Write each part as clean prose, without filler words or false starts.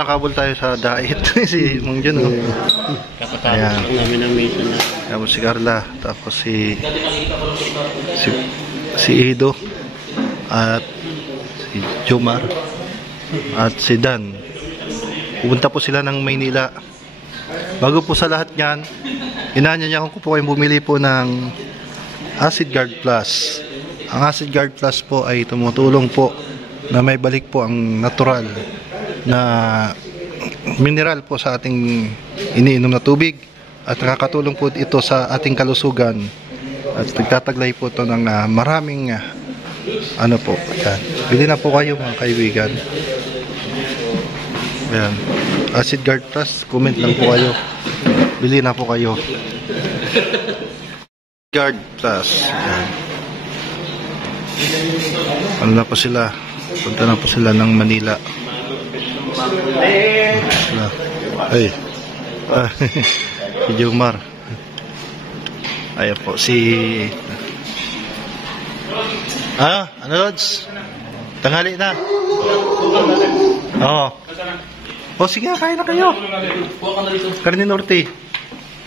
Nakabol tayo sa diet. Si Mang Jun, oh. Kakatapos lang namin ang mission na. Tapos si Carla, tapos si Edo, at si Jomar, at si Dan. Pupunta po sila ng Maynila. Bago po sa lahat yan, inanya niya kung po kayo bumili po ng Acid Guard Plus. Ang Acid Guard Plus po ay tumutulong po na may balik po ang natural na mineral po sa ating iniinom na tubig, at nakakatulong po ito sa ating kalusugan at nagtataglay po ito ng maraming ano po. Yan. Bili na po kayo mga kaibigan. Ayan. Acid Guard Plus, comment lang po kayo. Bili na po kayo. Guard Plus. Ayan. Ano na po sila? Punta na po sila ng Manila. Ay. Si Jomar. Ayan po si ano Lods? Tanghali na. Oo. O sige, kain na kayo. Karne Norte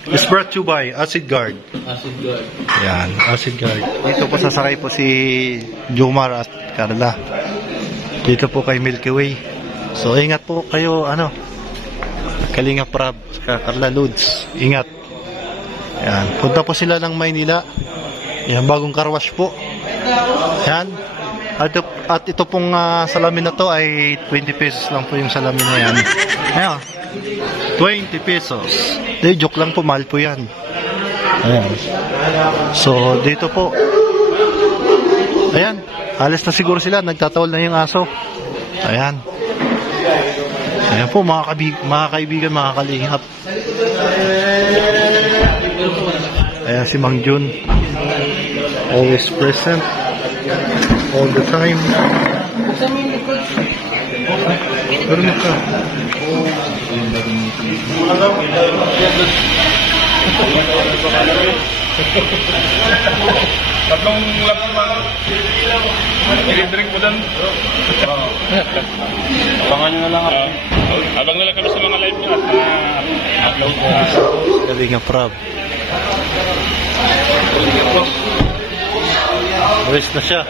is brought to you by Acid Guard. Acid Guard. Yan, Acid Guard. Dito po sasakay po si Jomar at Carla. Dito po kay Milky Way. So ingat po kayo, Kalinga Prab, Carla Lods. Ingat. Yan, punta po sila ng Maynila. Yan, bagong carwash po. Yan. At ito pong salamin na to ay 20 pesos lang po yung salamin na yan. Ayan, 20 pesos. Di, joke lang po, mahal po yan. Ayan. So, dito po. Ayan, alis na siguro sila. Nagtatawal na yung aso. Ayan. Ayan po, mga kaibigan, mga kalingap. Ayan si Mang Jun. Always present. All the time. Meron ka. Tatlong lapis mga drink mo doon. Abangan nyo na lang ako. Abang na lang kami sa mga live nyo at mga upload ko. Kalinga Prab. Rest na siya.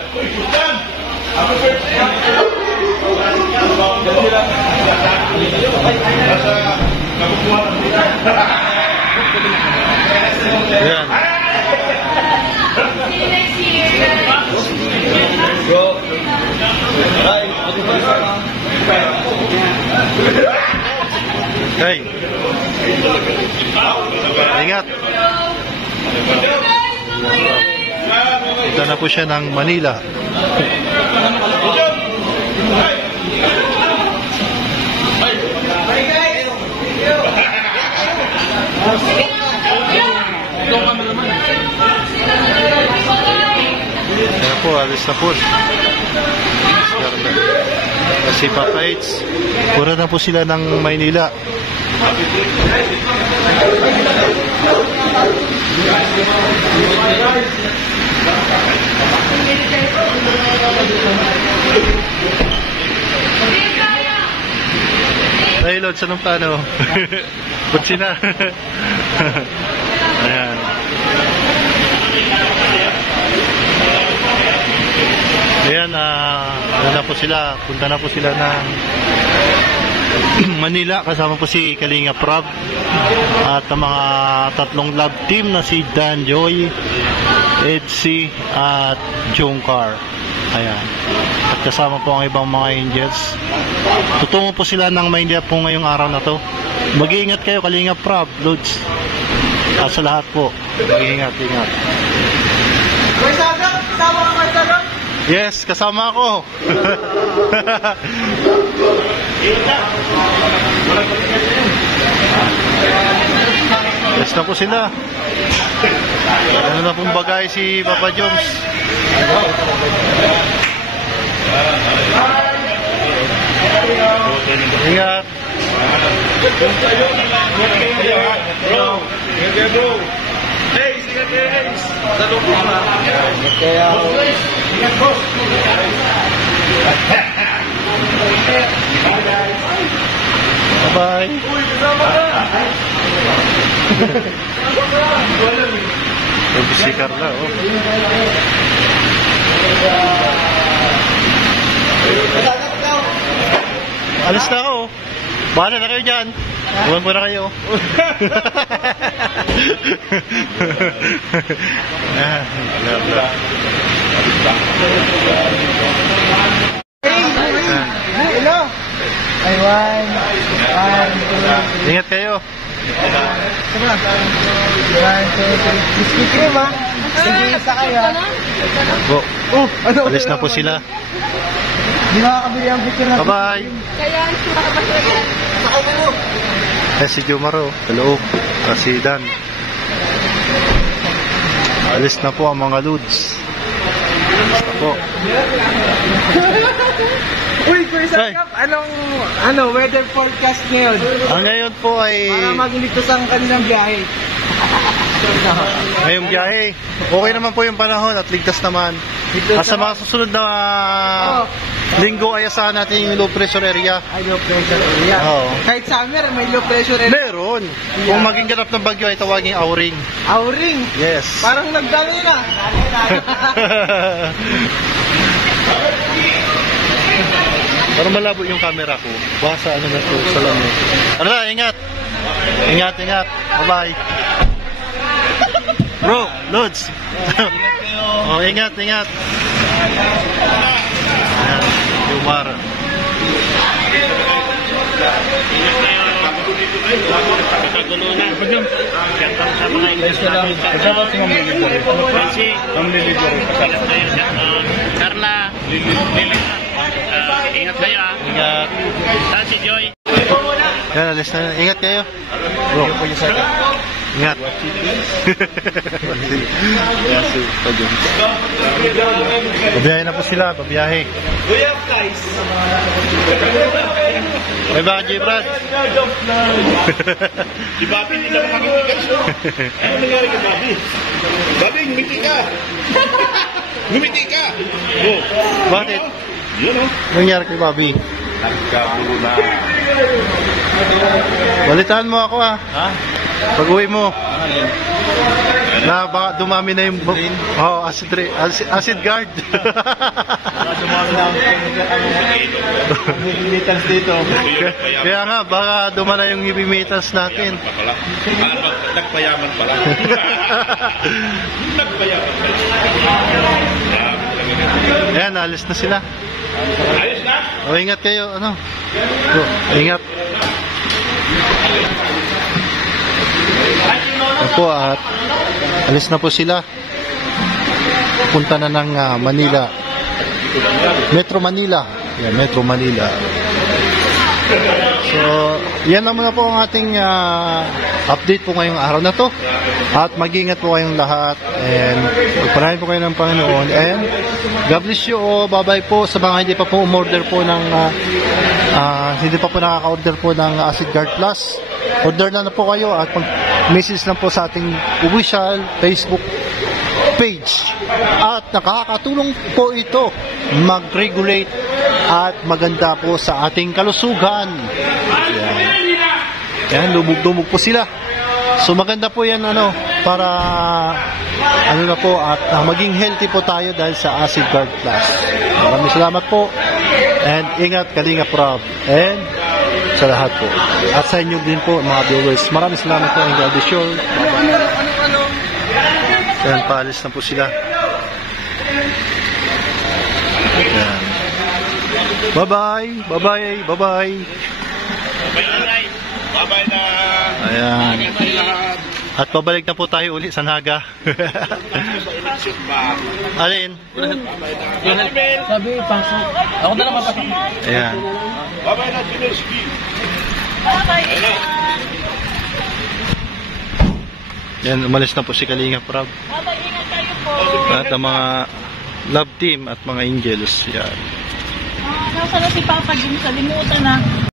Ayan. Okay. Ingat. Ito na po siya ng Manila. Kaya po, alis na po. Kasi papaits, pura na po sila ng Maynila. Hey Lods, anong plano? Putsi na. Ayan. Ayan, ano na po sila, punta na po sila ng Manila, kasama po si Kalinga Prab at ang mga tatlong love team na si Dan Joy, Edsy at Jomcar. Ayan. At kasama po ang ibang mga angels. Tutungo po sila ng Maynila po ngayong araw na to. Mag-iingat kayo, Kalinga Prab, Lods. At sa lahat po, mag-iingat. Yes, kasama ako. Yes na po sila. Ano na pong bagay si Papa Jones. Ingat. Bro. Hey, sige guys. Sa loob na. Kaya Ingat boss. Bye-bye. Si Carla, oh. Alis na ako. Bahala na kayo dyan. Buwan po na kayo. Hello. Ay, one, two. Ingat kayo. One, two, three. Biscuit cream, ha? Sige, isa kayo, ha? Oh, alis na po sila. Hindi makakabili ang picture na. Bye-bye. Si Jomaro. Hello. Si Dan. Alis na po ang mga Lods. Alis na po. Uy, Kuya Sakap, anong weather forecast ngayon? Ang ngayon po ay... Para magligtas ang kanilang biyahe. Ngayong biyahe. Okay naman po yung panahon at ligtas naman. At sa mga susunod na linggo ay asahan natin yung low pressure area. Ay, low pressure area. Oo. Kahit summer, may low pressure area. Meron. Kung maging ganap ng bagyo ay tawagin Auring. Auring? Yes. Parang nagdami na. Pero malabo yung camera ko. Baka ano na to, sa lamig. Ano na, ingat. Ingat, ingat. Bye-bye. Bro, Lods. Oh, ingat, ingat. Ayan, Jomar. Pagkagulo na. Siyempre sa mga English namin. Dapat si Ma'am Lily po rin. Francie. Ma'am Lily po rin. Carla. Lily. Ingat kayo, ha? Ingat. Saan si Joy? Yan, alis na. Ingat kayo. Bro, ingat. Pabiyahe na po sila, pabiyahe. May baka, J-Brad. Si Bobby, hindi naman kami tigas. Ano nangyari kay Bobby? Bobby, ngumiti ka. Ngumiti ka. Oh. Bakit? Yun, oh. Nangyari kay Bobby? Nagkabula. Balitaan mo ako, ha? Pag uwi mo. Na baka dumami na yung acid guard. Dumami na ang heavy metals dito. Kaya nga, baka dumana yung heavy metals natin. Nagpayaman pala. Nagpayaman pala. Ayan, alis na sila. Ayos na? O, ingat kayo, ano? O, ingat. Opo, at alis na po sila. Punta na ng Manila. Metro Manila. Yan, Metro Manila. So, yan naman na po ang ating update po ngayong araw na to. At mag-ingat po kayong lahat. And pagpalain po kayo ng Panginoon. And God bless you. Bye-bye po sa mga hindi pa po umorder po ng hindi pa po nakaka-order po ng Acid Guard Plus. Order na po kayo at mag-message lang po sa ating official Facebook page. At nakakatulong po ito mag-regulate at maganda po sa ating kalusugan. Yan, lumog-dumog po sila. So maganda po yan para na po at maging healthy po tayo dahil sa Acid Guard Plus. Maraming salamat po. And ingat, Kalinga Prab. And sa lahat po. At sa inyo din po mga viewers. Maraming salamat po. And God bless you. Yan, paalis na po sila. Yan. Bye-bye. Bye-bye. Bye-bye. Bye-bye na. Ayan. At pabalik na po tayo uli sa Naga. Alin? Sabi, pasok. Ako na lang mapasok. Ayan. Bye-bye na, Jimeski. Yan, umalis na po si Kalinga Prab. Ingat kayo po. At ang mga love team at mga angels. Yan. Nasa na si Papa Jim, salimutan na.